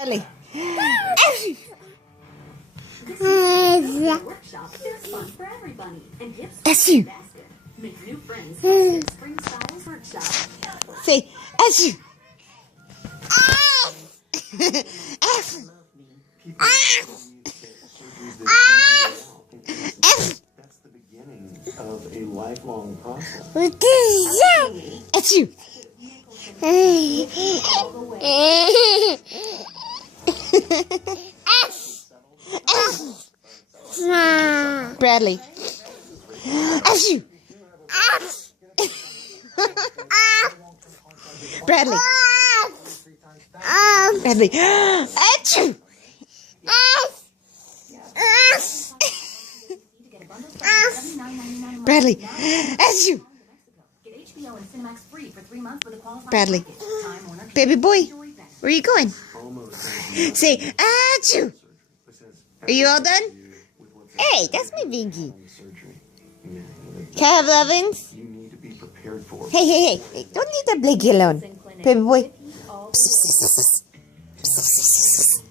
Bradley. Workshop, there's fun for everybody. And gifts Achoo. basket. Make new friends at Spring Styles Workshop. Say, achoo. That's the beginning of a lifelong process. Achoo. Bradley. Achoo. Bradley. Bradley. Achoo. Bradley. Achoo. Get HBO and Cinemax free for 3 months with a qualified Bradley. package. Time Warner. Baby boy, where are you going? Almost Say, achoo. Are you all done? Hey, that's my binky. surgery. Can I have lovings? You need to be prepared for. Hey, don't leave the blankie alone. Baby boy. All Psst, psst, psst, psst. Psst, psst, psst, psst.